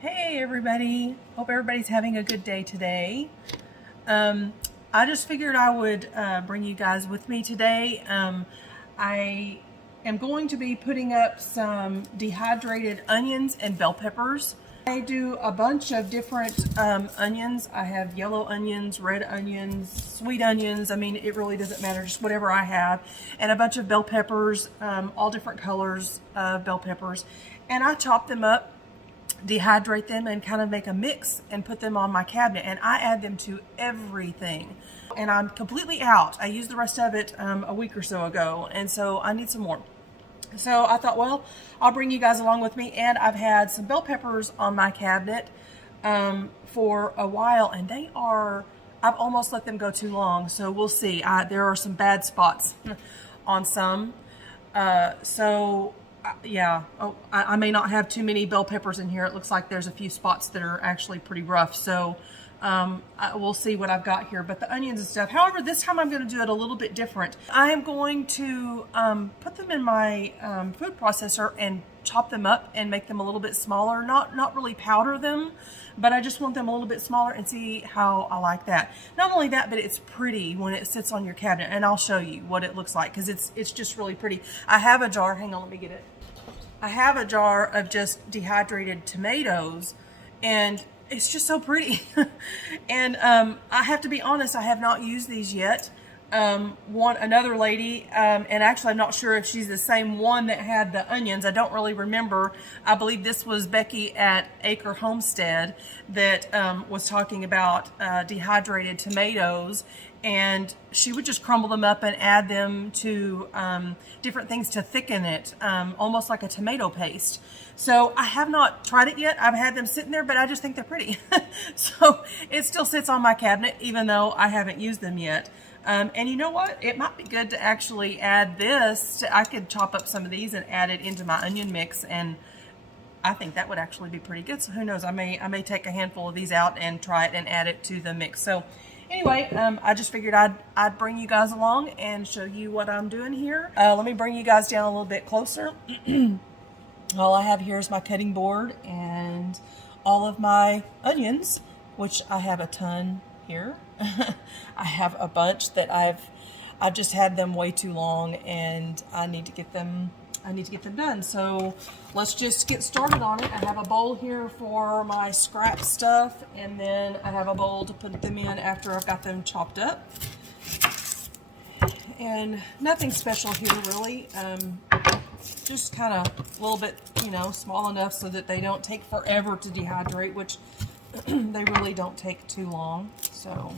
Hey everybody, hope everybody's having a good day today. I just figured I would bring you guys with me today. I am going to be putting up some dehydrated onions and bell peppers. I do a bunch of different onions. I have yellow onions, red onions, sweet onions. I mean, it really doesn't matter, just whatever I have. And a bunch of bell peppers, all different colors of bell peppers. And I chop them up, dehydrate them, and kind of make a mix and put them on my cabinet, and I add them to everything. And I'm completely out. I used the rest of it a week or so ago, and so I need some more. So I thought, well, I'll bring you guys along with me. And I've had some bell peppers on my cabinet for a while, and I've almost let them go too long, so we'll see. There are some bad spots on some. Yeah, I may not have too many bell peppers in here. It looks like there's a few spots that are actually pretty rough. So we'll see what I've got here. But the onions and stuff. However, this time I'm going to do it a little bit different. I am going to put them in my food processor and chop them up and make them a little bit smaller. Not really powder them, but I just want them a little bit smaller and see how I like that. Not only that, but it's pretty when it sits on your cabinet, and I'll show you what it looks like because it's just really pretty. I have a jar. Hang on, let me get it. I have a jar of just dehydrated tomatoes, and it's just so pretty. And I have to be honest, I have not used these yet. Another lady, and actually I'm not sure if she's the same one that had the onions. I don't really remember. I believe this was Becky at Acre Homestead that was talking about dehydrated tomatoes, and she would just crumble them up and add them to different things to thicken it, almost like a tomato paste. So I have not tried it yet. I've had them sitting there, but I just think they're pretty. So it still sits on my cabinet, even though I haven't used them yet. And you know what? It might be good to actually add this. I could chop up some of these and add it into my onion mix, and I think that would actually be pretty good. So who knows? I may take a handful of these out and try it and add it to the mix. So anyway, I just figured I'd bring you guys along and show you what I'm doing here. Let me bring you guys down a little bit closer. All I have here is my cutting board and all of my onions, which I have a ton here. I have a bunch that I've just had them way too long, and I need to get them done. So let's just get started on it. I have a bowl here for my scrap stuff, and then I have a bowl to put them in after I've got them chopped up. And nothing special here really. Just kind of a little bit, small enough so that they don't take forever to dehydrate, which they really don't take too long. So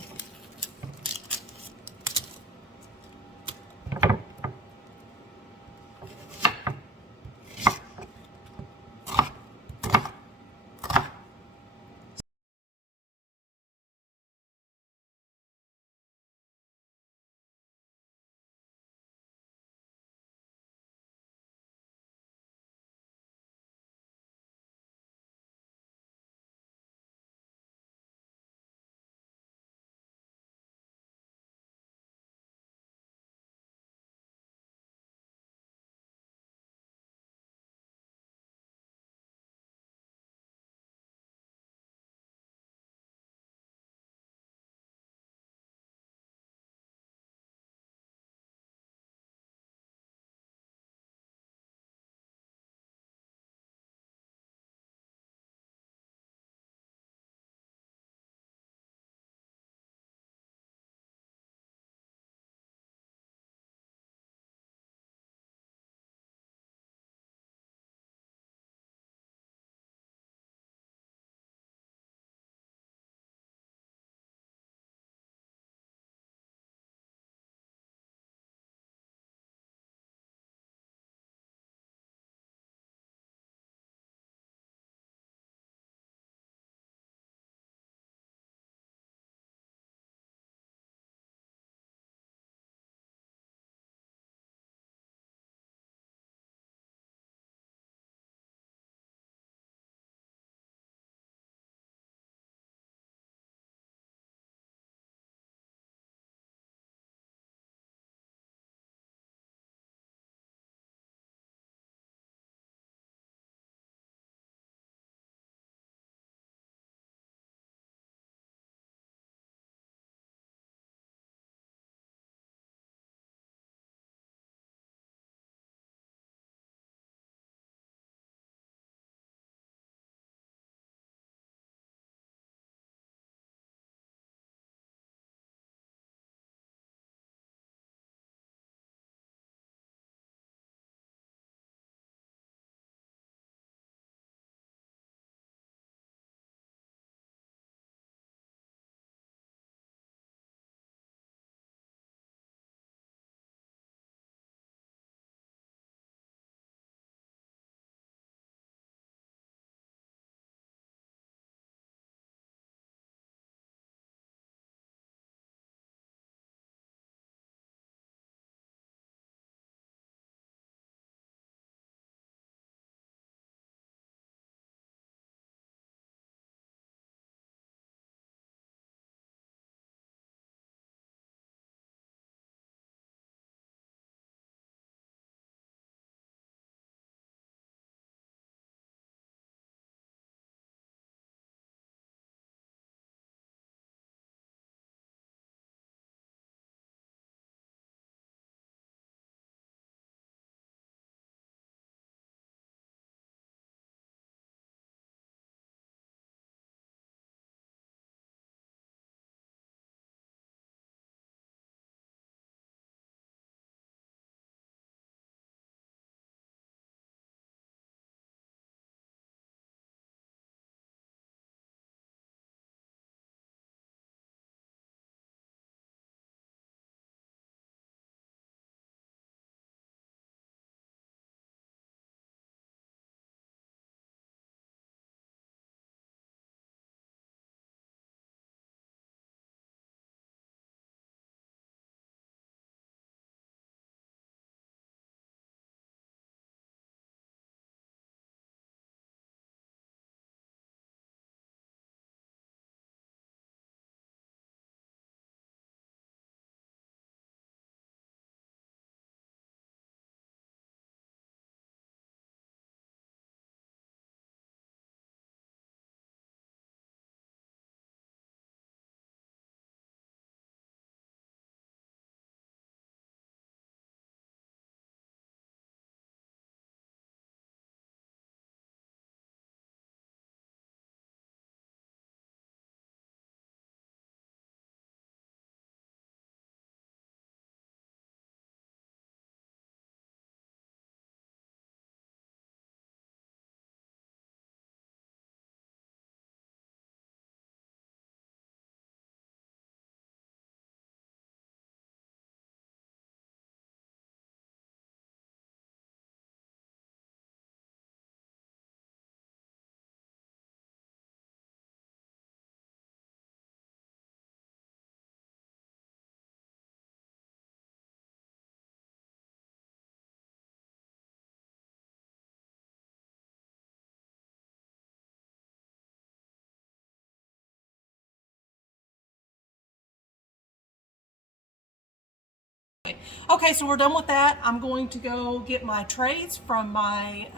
Okay, so we're done with that. I'm going to go get my trays from my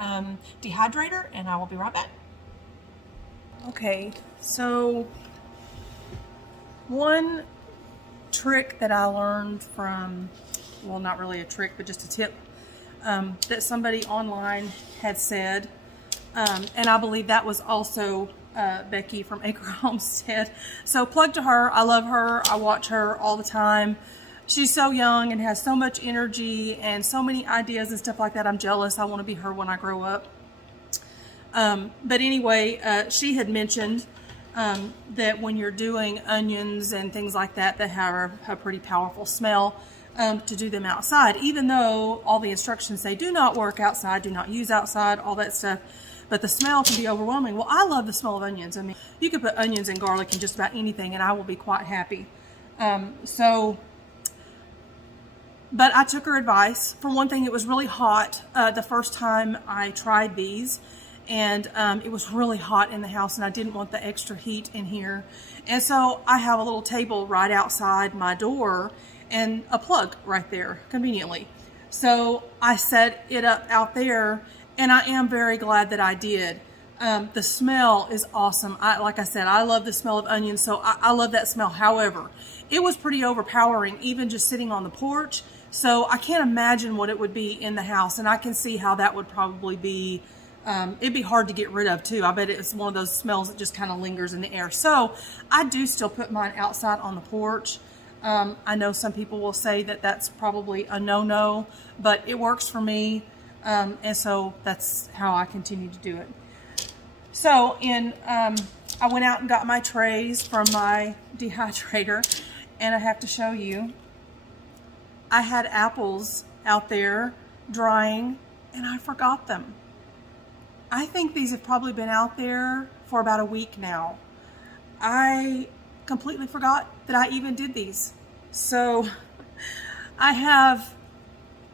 dehydrator, and I will be right back. Okay, so one trick that I learned from, well, not really a trick, but just a tip that somebody online had said, and I believe that was also Becky from Acre Homestead. So plug to her. I love her. I watch her all the time. She's so young and has so much energy and so many ideas and stuff like that. I'm jealous. I want to be her when I grow up. But anyway, she had mentioned that when you're doing onions and things like that, that have a pretty powerful smell, to do them outside, even though all the instructions say do not work outside, do not use outside, all that stuff. But the smell can be overwhelming. Well, I love the smell of onions. I mean, you could put onions and garlic in just about anything and I will be quite happy. But I took her advice. For one thing, it was really hot the first time I tried these. And it was really hot in the house and I didn't want the extra heat in here. And so I have a little table right outside my door and a plug right there, conveniently. So I set it up out there, and I am very glad that I did. The smell is awesome. Like I said, I love the smell of onions, so I love that smell. However, it was pretty overpowering, even just sitting on the porch. So I can't imagine what it would be in the house, and I can see how that would probably be, it'd be hard to get rid of too. I bet it's one of those smells that just kind of lingers in the air. So I do still put mine outside on the porch. I know some people will say that that's probably a no-no, but it works for me. And so that's how I continue to do it. So I went out and got my trays from my dehydrator, and I have to show you, I had apples out there drying and I forgot them. I think these have probably been out there for about a week now. I completely forgot that I even did these. So I have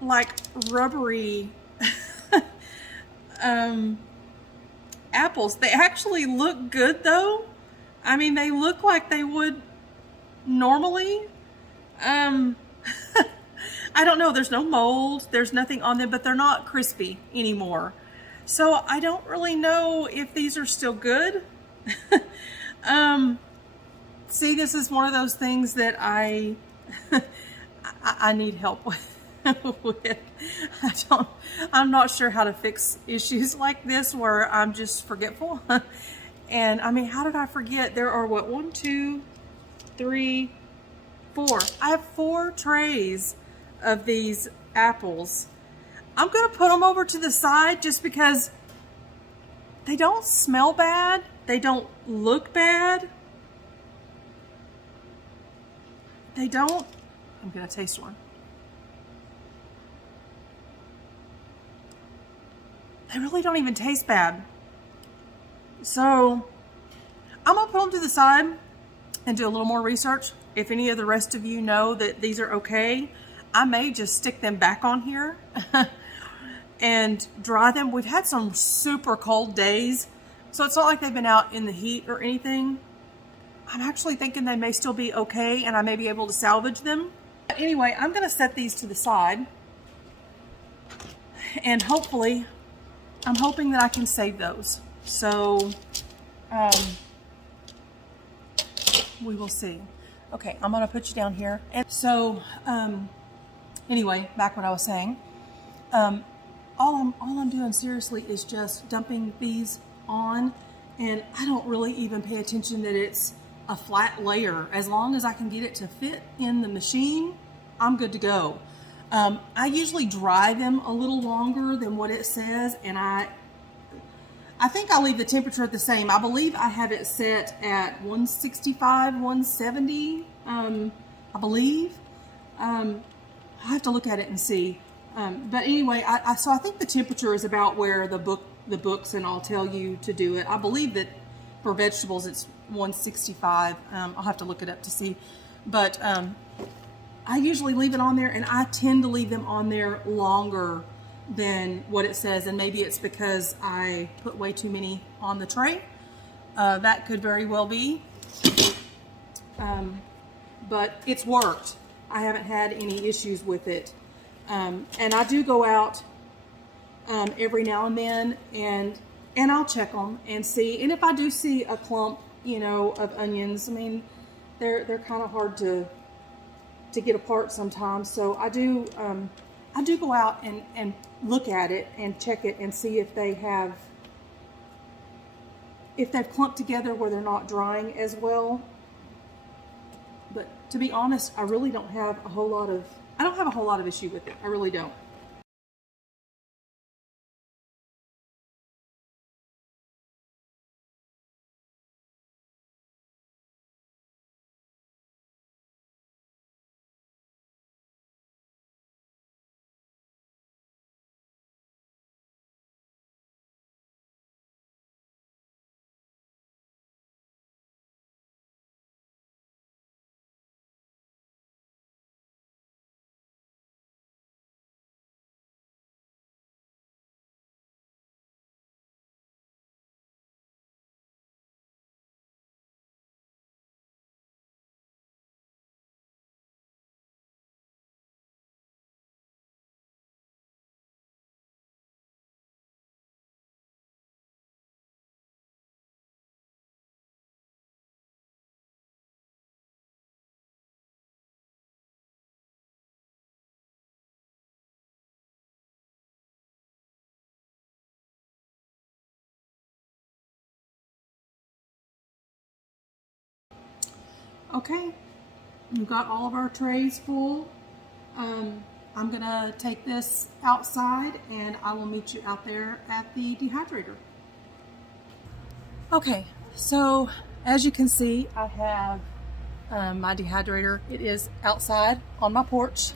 like rubbery apples. They actually look good though. I mean, they look like they would normally. I don't know, there's no mold, there's nothing on them, but they're not crispy anymore. So I don't really know if these are still good. See, this is one of those things that I need help with. I'm not sure how to fix issues like this where I'm just forgetful. And I mean, how did I forget? There are what, 1, 2, 3, 4. I have 4 trays of these apples. I'm gonna put them over to the side just because they don't smell bad. They don't look bad. They don't, I'm gonna taste one. They really don't even taste bad. So I'm gonna put them to the side and do a little more research. If any of the rest of you know that these are okay, I may just stick them back on here and dry them. We've had some super cold days, so it's not like they've been out in the heat or anything. I'm actually thinking they may still be okay and I may be able to salvage them. But anyway, I'm gonna set these to the side and hopefully, I'm hoping that I can save those. So, we will see. Okay, I'm gonna put you down here. And so, anyway, back what I was saying. All I'm doing seriously is just dumping these on, and I don't really even pay attention that it's a flat layer. As long as I can get it to fit in the machine, I'm good to go. I usually dry them a little longer than what it says, and I think I'll leave the temperature the same. I believe I have it set at 165, 170, I believe. I have to look at it and see. But anyway, so I think the temperature is about where the books and all tell you to do it. I believe that for vegetables it's 165. I'll have to look it up to see. But I usually leave it on there, and I tend to leave them on there longer than what it says, and maybe it's because I put way too many on the tray. That could very well be. But it's worked. I haven't had any issues with it And I do go out every now and then, and I'll check them and see. And if I do see a clump, you know, of onions, I mean, they're kind of hard to get apart sometimes. So I do go out and look at it and check it and see if they've clumped together where they're not drying as well. But to be honest, I really don't have a whole lot of issue with it. I really don't. Okay, we've got all of our trays full. I'm gonna take this outside and I will meet you out there at the dehydrator. Okay, so as you can see, I have my dehydrator. It is outside on my porch,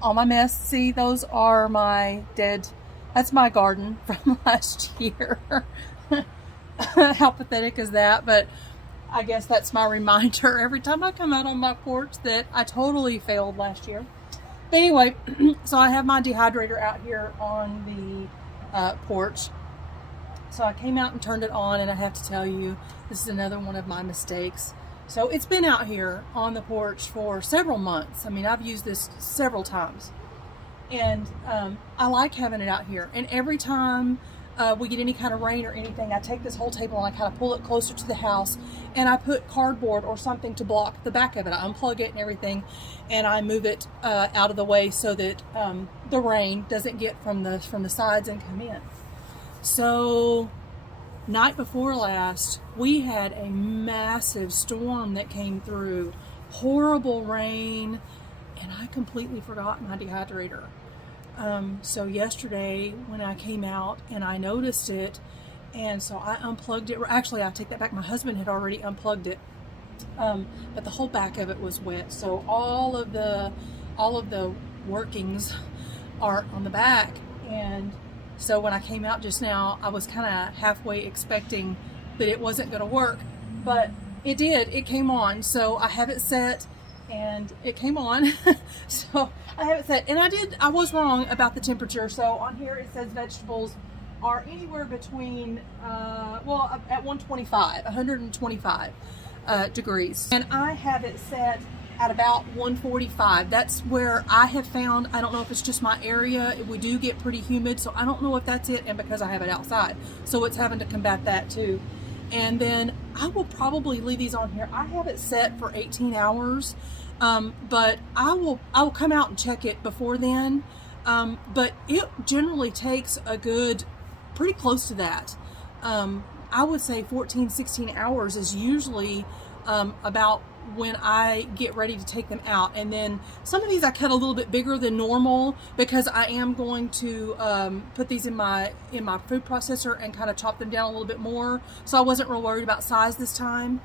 all my mess. See, those are my that's my garden from last year. How pathetic is that? But I guess that's my reminder every time I come out on my porch that I totally failed last year. But anyway, so I have my dehydrator out here on the porch. So I came out and turned it on, and I have to tell you, this is another one of my mistakes. So it's been out here on the porch for several months. I mean, I've used this several times. And I like having it out here. And every time we get any kind of rain or anything, I take this whole table and I kind of pull it closer to the house, and I put cardboard or something to block the back of it. I unplug it and everything, and I move it out of the way so that the rain doesn't get from the sides and come in. So night before last, we had a massive storm that came through, horrible rain, and I completely forgot my dehydrator. So yesterday when I came out and I noticed it, and so I unplugged it. Actually, I take that back. My husband had already unplugged it, but the whole back of it was wet. So all of the workings are on the back. And so when I came out just now, I was kind of halfway expecting that it wasn't going to work, but it did. It came on. So I have it set, and it came on. So I have it set, and I was wrong about the temperature. So on here it says vegetables are anywhere between at 125 degrees, and I have it set at about 145. That's where I have found. I don't know if it's just my area. We do get pretty humid, so I don't know if that's it, and because I have it outside, so it's having to combat that too. And then I will probably leave these on here. I have it set for 18 hours. But I will come out and check it before then. But it generally takes pretty close to that. I would say 14, 16 hours is usually, about when I get ready to take them out. And then some of these I cut a little bit bigger than normal because I am going to, put these in my food processor and kind of chop them down a little bit more. So I wasn't real worried about size this time.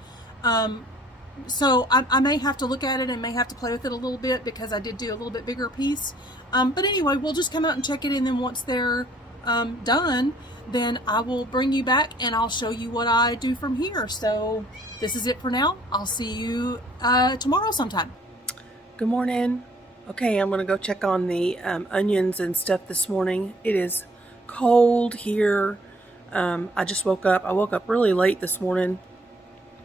So I may have to look at it and may have to play with it a little bit because I did do a little bit bigger piece. But anyway, we'll just come out and check it, and then once they're done, then I will bring you back and I'll show you what I do from here. So this is it for now. I'll see you tomorrow sometime. Good morning. Okay, I'm gonna go check on the onions and stuff this morning. It is cold here. I just woke up. I woke up really late this morning.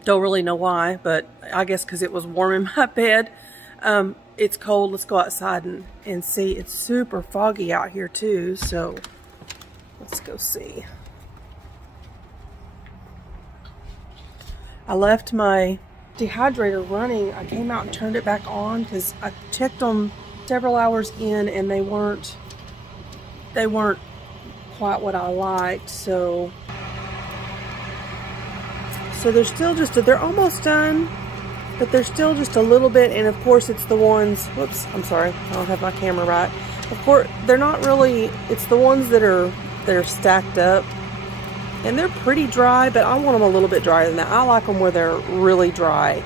Don't really know why, but I guess because it was warm in my bed. it's cold. Let's go outside and see. It's super foggy out here too, so let's go see. I left my dehydrator running. I came out and turned it back on because I checked them several hours in and they weren't quite what I liked. So they're still they're almost done, but they're still just a little bit. And of course it's the ones, whoops, I'm sorry, I don't have my camera right. Of course, they're not really, it's the ones that are stacked up. And they're pretty dry, but I want them a little bit drier than that. I like them where they're really dry.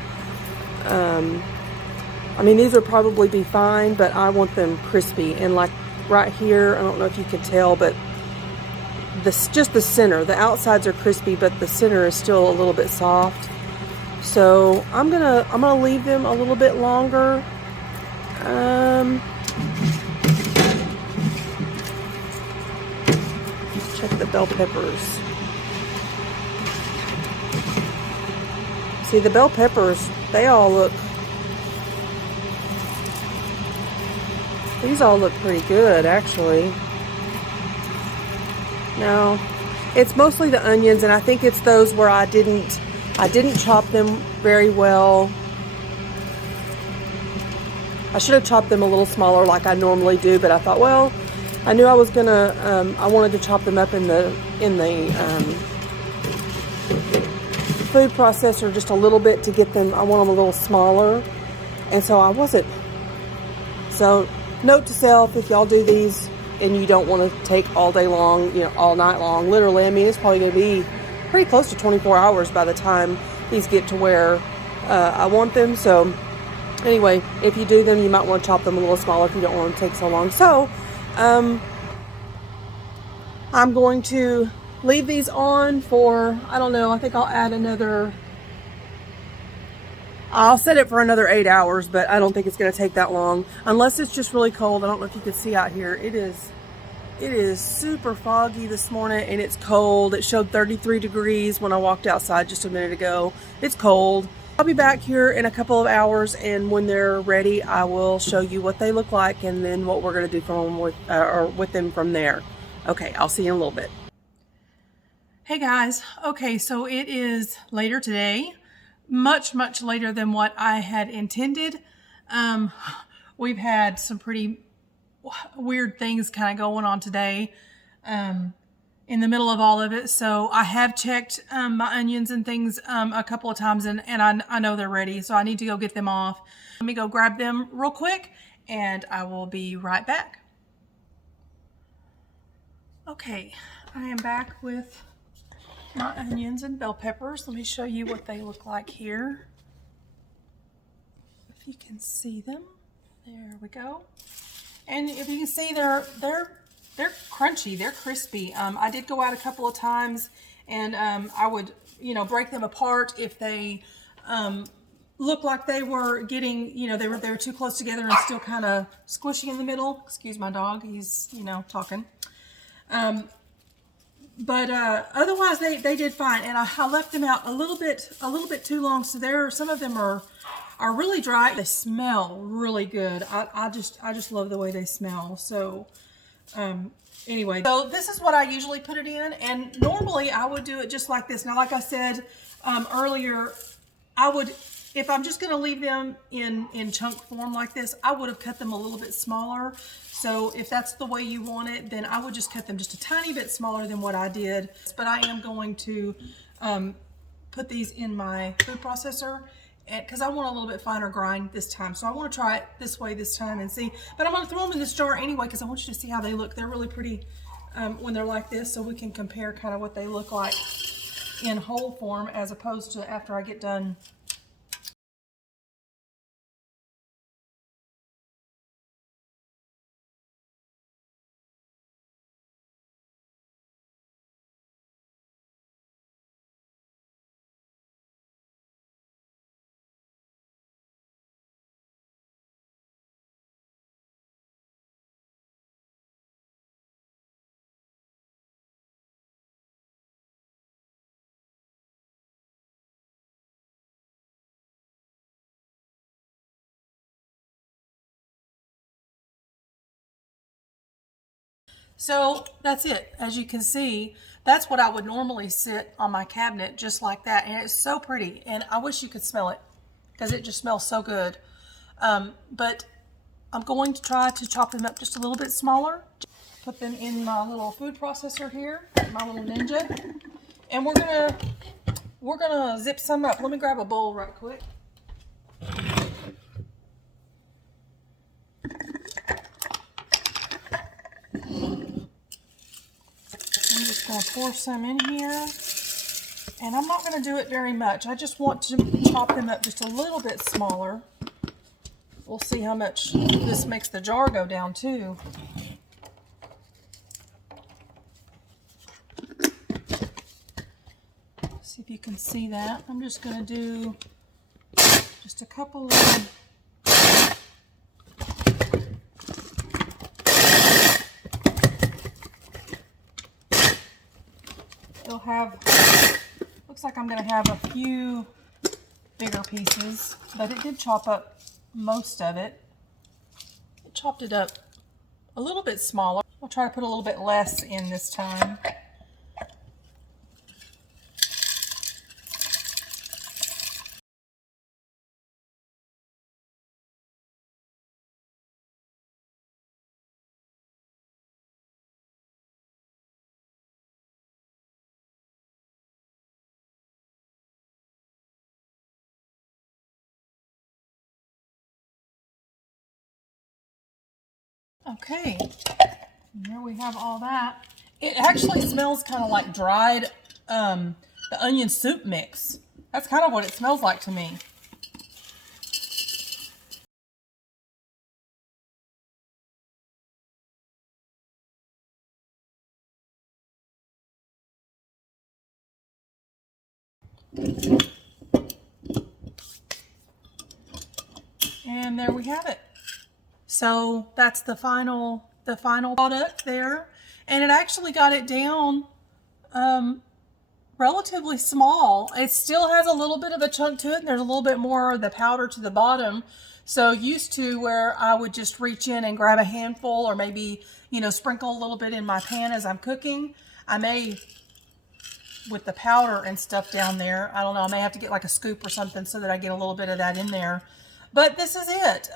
I mean, these would probably be fine, but I want them crispy. And like right here, I don't know if you can tell, but just the center, the outsides are crispy, but the center is still a little bit soft. So I'm gonna leave them a little bit longer. Check the bell peppers. See, the bell peppers, these all look pretty good, actually. No, it's mostly the onions, and I think it's those where I didn't chop them very well. I should have chopped them a little smaller like I normally do, but I thought, well, I knew I was gonna, I wanted to chop them up in the food processor just a little bit to get them, I want them a little smaller, and so I wasn't. So note to self, if y'all do these and you don't want to take all day long, you know, all night long, literally, I mean, it's probably going to be pretty close to 24 hours by the time these get to where I want them. So anyway, if you do them, you might want to chop them a little smaller if you don't want them to take so long. So I'm going to leave these on for, I don't know, I think I'll add I'll set it for another 8 hours, but I don't think it's going to take that long. Unless it's just really cold. I don't know if you can see out here. It is super foggy this morning and it's cold. It showed 33 degrees when I walked outside just a minute ago. It's cold. I'll be back here in a couple of hours, and when they're ready, I will show you what they look like and then what we're going to do with them from there. Okay, I'll see you in a little bit. Hey guys, okay, so it is later today, much later than what I had intended. We've had some pretty weird things kind of going on today in the middle of all of it. So I have checked my onions and things a couple of times, and I know they're ready, so I need to go get them off. Let me go grab them real quick and I will be right back. Okay, I am back with my onions and bell peppers. Let me show you what they look like here. If you can see them, there we go. And if you can see, they're crunchy, they're crispy. I did go out a couple of times, and I would, break them apart if they looked like they were getting, they were too close together and still kind of squishy in the middle. Excuse my dog, he's talking. But otherwise they did fine, and I left them out a little bit too long. So some of them are really dry. They smell really good. I just love the way they smell. So anyway, so this is what I usually put it in, and normally I would do it just like this. Now, like I said earlier, I would, if I'm just going to leave them in chunk form like this, I would have cut them a little bit smaller. So if that's the way you want it, then I would just cut them just a tiny bit smaller than what I did. But I am going to put these in my food processor because I want a little bit finer grind this time. So I want to try it this way this time and see. But I'm going to throw them in this jar anyway because I want you to see how they look. They're really pretty when they're like this, so we can compare kind of what they look like in whole form as opposed to after I get done So that's it. As you can see, that's what I would normally sit on my cabinet, just like that. And it's so pretty. And I wish you could smell it because it just smells so good. But I'm going to try to chop them up just a little bit smaller. Put them in my little food processor here, my little Ninja. And we're gonna zip some up. Let me grab a bowl right quick. I'm just going to pour some in here, and I'm not going to do it very much. I just want to chop them up just a little bit smaller. We'll see how much this makes the jar go down too. See if you can see that. I'm just going to do just a couple of looks like I'm going to have a few bigger pieces, but it did chop up most of it. It chopped it up a little bit smaller. I'll try to put a little bit less in this time. Okay, here we have all that. It actually smells kind of like dried the onion soup mix. That's kind of what it smells like to me. And there we have it. So that's the final product there, and it actually got it down relatively small. It still has a little bit of a chunk to it, and there's a little bit more of the powder to the bottom. So used to where I would just reach in and grab a handful, or maybe, you know, sprinkle a little bit in my pan as I'm cooking. I may, with the powder and stuff down there, I don't know, I may have to get like a scoop or something so that I get a little bit of that in there. But this is it.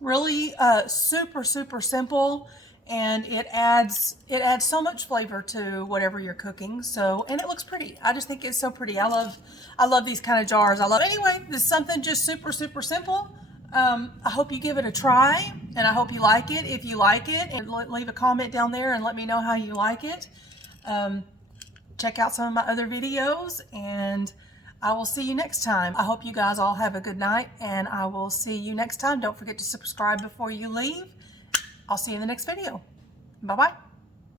Really super simple, and it adds so much flavor to whatever you're cooking. So, and it looks pretty. I just think it's so pretty. I love these kind of jars. Anyway, this is something just super simple. I hope you give it a try, and I hope you like it. If you like it, and leave a comment down there and let me know how you like it. Check out some of my other videos, and I will see you next time. I hope you guys all have a good night, and I will see you next time. Don't forget to subscribe before you leave. I'll see you in the next video. Bye-bye.